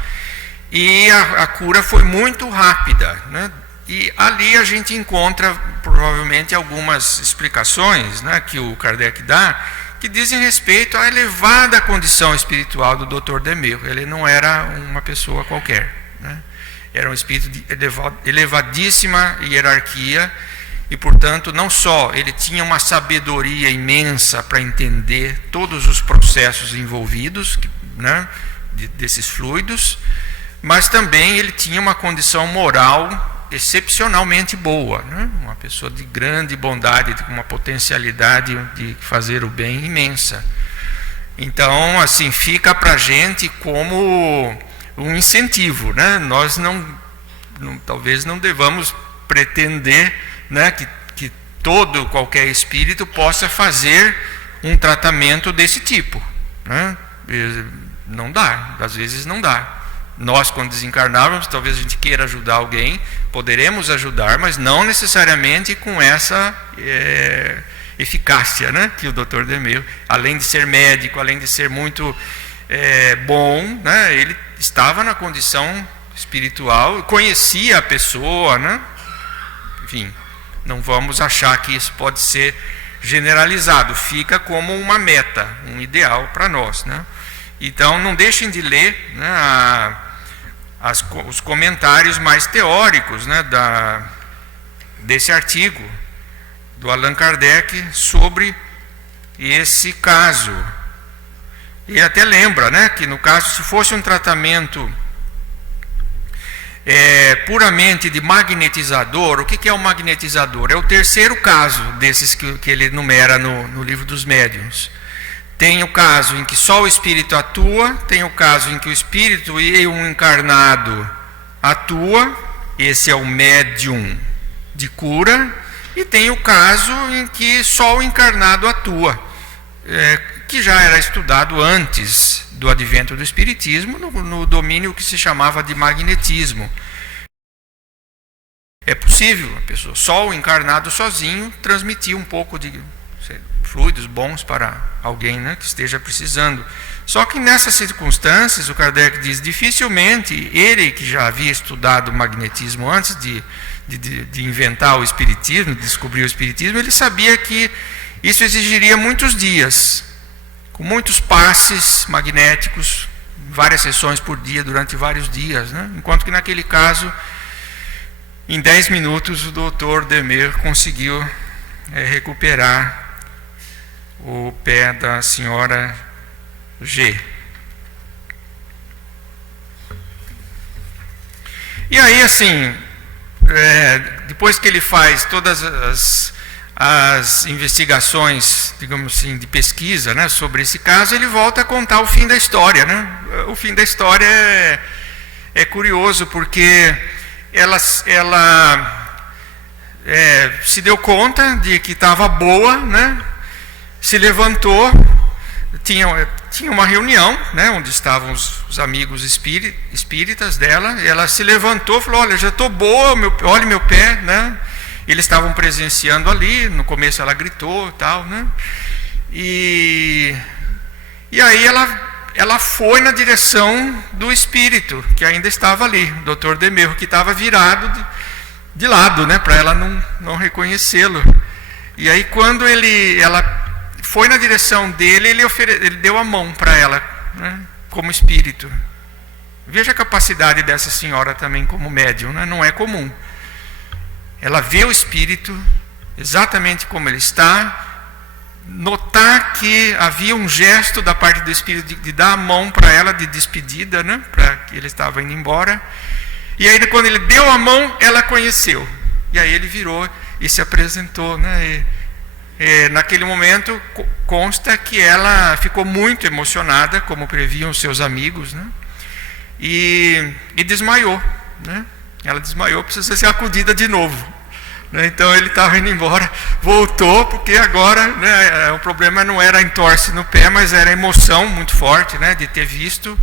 e a cura foi muito rápida, né? E ali a gente encontra provavelmente algumas explicações, né, que o Kardec dá, que dizem respeito à elevada condição espiritual do Dr. Demerro. Ele não era uma pessoa qualquer, né? Era um espírito de elevadíssima hierarquia, e, portanto, não só ele tinha uma sabedoria imensa para entender todos os processos envolvidos, né, desses fluidos, mas também ele tinha uma condição moral excepcionalmente boa, né? Uma pessoa de grande bondade, com uma potencialidade de fazer o bem imensa. Então, assim, fica para a gente como um incentivo, né? Nós talvez não devamos pretender, né, que qualquer espírito possa fazer um tratamento desse tipo, né? Não dá, às vezes não dá. Nós, quando desencarnarmos, talvez a gente queira ajudar alguém, poderemos ajudar, mas não necessariamente com essa eficácia, né, que o Dr. Demerro, além de ser médico, além de ser muito bom, né, ele estava na condição espiritual, conhecia a pessoa, né? Enfim, não vamos achar que isso pode ser generalizado, fica como uma meta, um ideal para nós, né? Então, não deixem de ler, né, os comentários mais teóricos, né, desse artigo do Allan Kardec sobre esse caso. E até lembra, né, que no caso, se fosse um tratamento puramente de magnetizador, o que é o magnetizador? É o terceiro caso desses que ele enumera no livro dos médiuns. Tem o caso em que só o espírito atua, tem o caso em que o espírito e um encarnado atua, esse é o médium de cura, e tem o caso em que só o encarnado atua, que já era estudado antes do advento do espiritismo, no domínio que se chamava de magnetismo. É possível a pessoa, só o encarnado sozinho, transmitir um pouco de fluidos bons para alguém, né, que esteja precisando. Só que nessas circunstâncias, o Kardec diz, dificilmente ele, que já havia estudado magnetismo antes de inventar o espiritismo, de descobrir o espiritismo, ele sabia que isso exigiria muitos dias, com muitos passes magnéticos, várias sessões por dia, durante vários dias, né? Enquanto que naquele caso, em 10 minutos, o Dr. Demerro conseguiu recuperar o pé da senhora G. E aí, assim, depois que ele faz todas as investigações, digamos assim, de pesquisa, né, sobre esse caso, ele volta a contar o fim da história, né? O fim da história é curioso porque ela se deu conta de que estava boa, né? Se levantou, tinha uma reunião, né, onde estavam os amigos espíritas dela, e ela se levantou e falou: olha, já estou boa, olha meu pé, né? Eles estavam presenciando ali, no começo ela gritou e tal, né? E aí ela foi na direção do espírito, que ainda estava ali, o Dr. Demerro, que estava virado de lado, né, para ela não reconhecê-lo. E aí quando ela foi na direção dele, ele deu a mão para ela, né, como espírito. Veja a capacidade dessa senhora também como médium, né? Não é comum. Ela vê o espírito exatamente como ele está, notar que havia um gesto da parte do espírito de dar a mão para ela de despedida, né, para que ele estava indo embora. E aí quando ele deu a mão, ela conheceu. E aí ele virou e se apresentou, né? Naquele momento consta que ela ficou muito emocionada, como previam os seus amigos, né? E desmaiou, né? Ela desmaiou, precisa ser acudida de novo, né? Então ele estava indo embora, voltou, porque agora, né, o problema não era a entorse no pé, mas era a emoção muito forte, né, de ter visto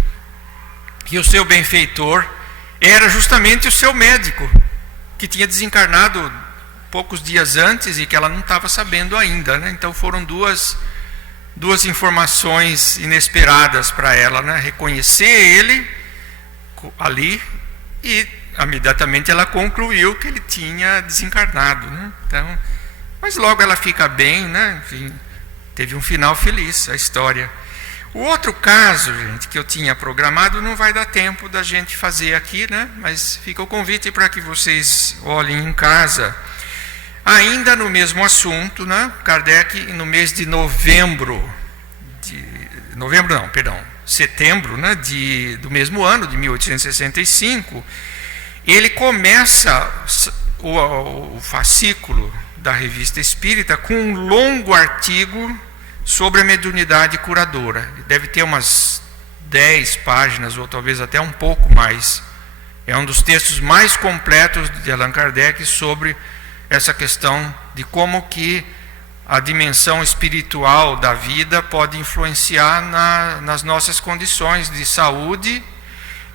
que o seu benfeitor era justamente o seu médico, que tinha desencarnado poucos dias antes e que ela não estava sabendo ainda, né? Então foram duas informações inesperadas para ela, né? Reconhecer ele ali e imediatamente ela concluiu que ele tinha desencarnado, né? Então, mas logo ela fica bem, né? Enfim, teve um final feliz a história. O outro caso, gente, que eu tinha programado, não vai dar tempo da gente fazer aqui, né? Mas fica o convite para que vocês olhem em casa. Ainda no mesmo assunto, né? Kardec, no mês de setembro, né? Do mesmo ano, de 1865, ele começa o fascículo da Revista Espírita com um longo artigo sobre a mediunidade curadora. Deve ter umas 10 páginas, ou talvez até um pouco mais. É um dos textos mais completos de Allan Kardec sobre essa questão de como que a dimensão espiritual da vida pode influenciar nas nossas condições de saúde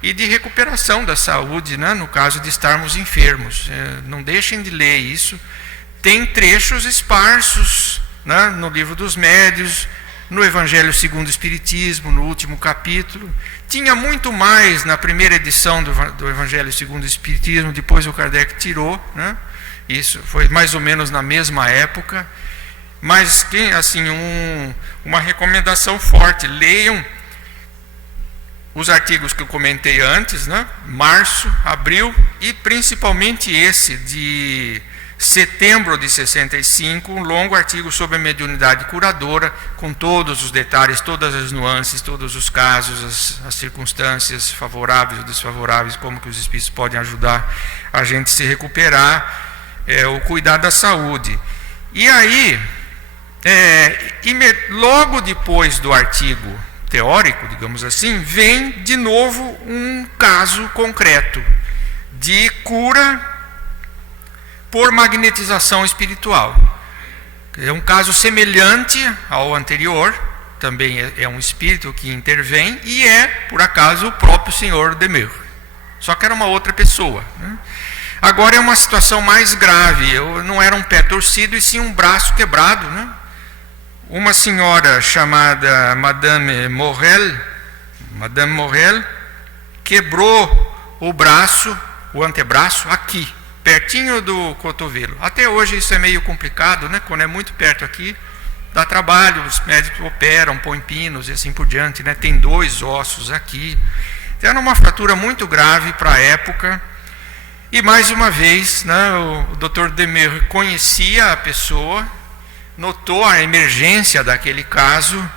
e de recuperação da saúde, né, no caso de estarmos enfermos. Não deixem de ler isso. Tem trechos esparsos, né, no Livro dos Médiuns, no Evangelho segundo o Espiritismo, no último capítulo. Tinha muito mais na primeira edição do Evangelho segundo o Espiritismo, depois o Kardec tirou, né? Isso foi mais ou menos na mesma época. Mas tem assim uma recomendação forte: leiam os artigos que eu comentei antes, né? Março, abril, e principalmente esse de setembro de 65, um longo artigo sobre a mediunidade curadora, com todos os detalhes, todas as nuances, todos os casos, as circunstâncias favoráveis ou desfavoráveis, como que os espíritos podem ajudar a gente a se recuperar, o cuidar da saúde. E aí, logo depois do artigo teórico, digamos assim, vem de novo um caso concreto de cura por magnetização espiritual. É um caso semelhante ao anterior, também é um espírito que intervém, e por acaso, o próprio senhor Demerro. Só que era uma outra pessoa, né? Agora é uma situação mais grave. Não era um pé torcido, e sim um braço quebrado, né? Uma senhora chamada Madame Morel quebrou o braço, o antebraço, aqui, pertinho do cotovelo. Até hoje isso é meio complicado, né? Quando é muito perto aqui, dá trabalho, os médicos operam, põem pinos e assim por diante, né? Tem 2 ossos aqui. Então, era uma fratura muito grave para a época. E mais uma vez, né, o Dr. Demerro conhecia a pessoa, notou a emergência daquele caso,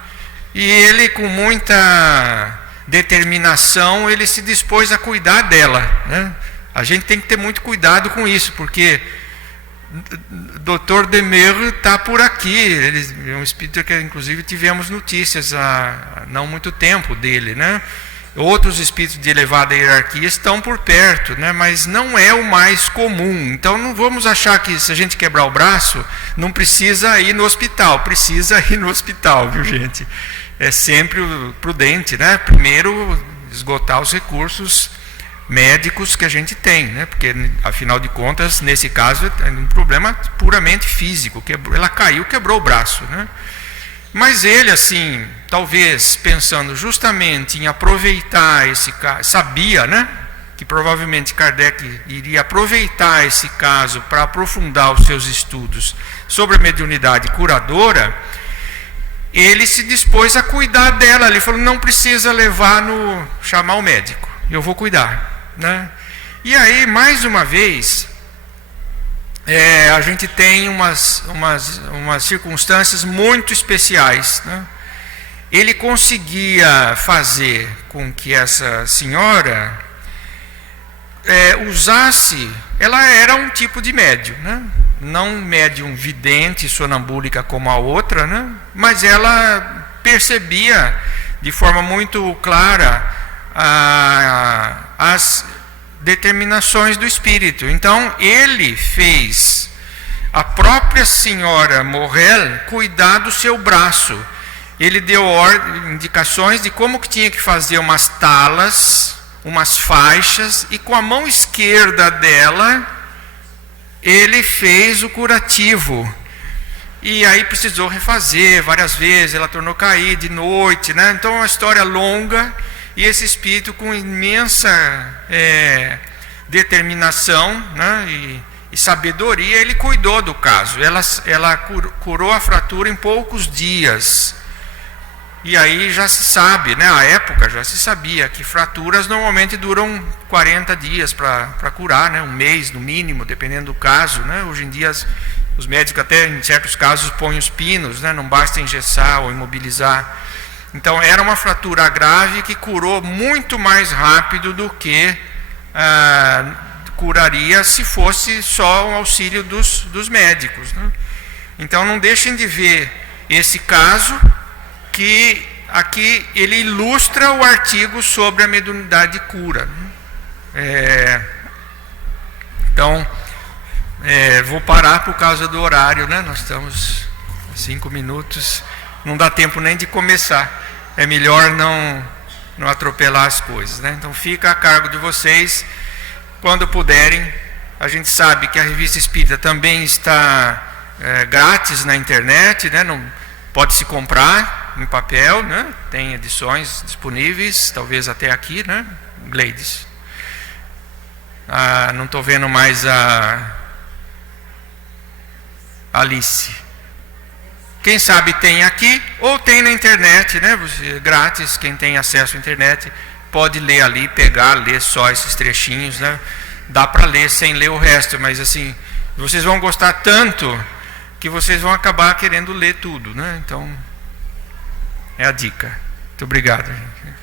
e ele, com muita determinação, ele se dispôs a cuidar dela, né? A gente tem que ter muito cuidado com isso, porque Dr. Demerro está por aqui. Ele é um espírito que inclusive tivemos notícias há não muito tempo dele, né? outros espíritos de elevada hierarquia estão por perto, né? Mas não é o mais comum. Então não vamos achar que se a gente quebrar o braço, não precisa ir no hospital. Precisa ir no hospital, viu, gente? É sempre prudente, né? Primeiro esgotar os recursos médicos que a gente tem, né? Porque afinal de contas, nesse caso, é um problema puramente físico. Ela caiu, quebrou o braço, né? Mas ele, assim, talvez pensando justamente em aproveitar esse caso, sabia, né, que provavelmente Kardec iria aproveitar esse caso para aprofundar os seus estudos sobre a mediunidade curadora, ele se dispôs a cuidar dela. Ele falou, não precisa chamar o médico, eu vou cuidar, né? E aí, mais uma vez, a gente tem umas circunstâncias muito especiais, né? Ele conseguia fazer com que essa senhora usasse, ela era um tipo de médium, né? Não médium vidente, sonambúlica como a outra, né? Mas ela percebia de forma muito clara as determinações do espírito. Então ele fez a própria senhora Morel cuidar do seu braço. Ele deu indicações de como que tinha que fazer umas talas, umas faixas, e com a mão esquerda dela ele fez o curativo. E aí precisou refazer várias vezes, ela tornou cair de noite, né? Então é uma história longa. E esse espírito, com imensa determinação, né, e sabedoria, ele cuidou do caso. Ela curou a fratura em poucos dias. E aí já se sabe, né, à época já se sabia que fraturas normalmente duram 40 dias para curar, né, um mês no mínimo, dependendo do caso, né? Hoje em dia os médicos até em certos casos põem os pinos, né, não basta engessar ou imobilizar. Então era uma fratura grave que curou muito mais rápido do que curaria se fosse só o auxílio dos médicos, né? Então não deixem de ver esse caso, que aqui ele ilustra o artigo sobre a mediunidade de cura, né? Então vou parar por causa do horário, né? Nós estamos 5 minutos, não dá tempo nem de começar. É melhor não atropelar as coisas, né? Então fica a cargo de vocês, quando puderem. A gente sabe que a Revista Espírita também está grátis na internet, né? Não pode se comprar em papel, né? Tem edições disponíveis, talvez até aqui, né, Gleides? Não estou vendo mais a Alice. Quem sabe tem aqui, ou tem na internet, né? Grátis, quem tem acesso à internet pode ler ali, ler só esses trechinhos, né? Dá para ler sem ler o resto, mas assim, vocês vão gostar tanto que vocês vão acabar querendo ler tudo, né? Então, é a dica. Muito obrigado, gente.